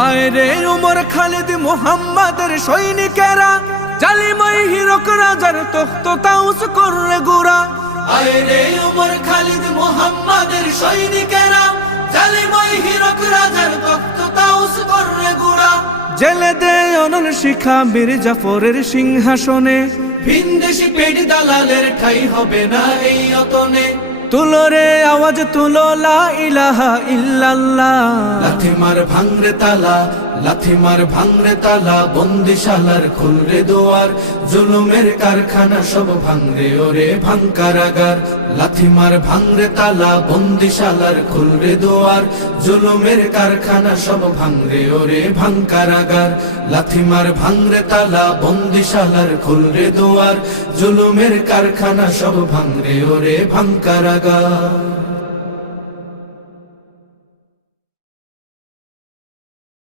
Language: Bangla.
আয় রে উমর খালিদ মুহাম্মাদের সৈনিকেরা, জালিমাই হিরক রাজার তখ্ত তাউস করে গোরা। আয় রে উমর খালিদ মুহাম্মাদের সৈনিকেরা, জালিমাই হিরক রাজার তখ্ত তাউস করে গোরা। জেলে দে অনল শিখা বীর জাফরের সিংহাসনে, ভিনদেশি পেট দালালের ঠাই হবে না এই অতনে। তুলো রে আওয়াজ তুলো লা ইলাহা ইল্লাল্লাহ। লাথি মার ভাঙরে তালা, লাথি মার ভাঙরে তালা, বন্দিশালার খুলরে দুয়ার, জুলুমের কারখানা সব ভাঙরে ওরে ভাঙ কারাগার। লাথি মার ভাঙরে তালা, বন্দিশালার খুলরে দুয়ার, জুলুমের কারখানা সব ভাঙরে ওরে ভাঙ কারাগার। লাথি মার ভাঙরে তালা, বন্দিশালার খুলরে দুয়ার, জুলুমের কারখানা সব ভাঙরে ওরে ভাঙ কারাগার।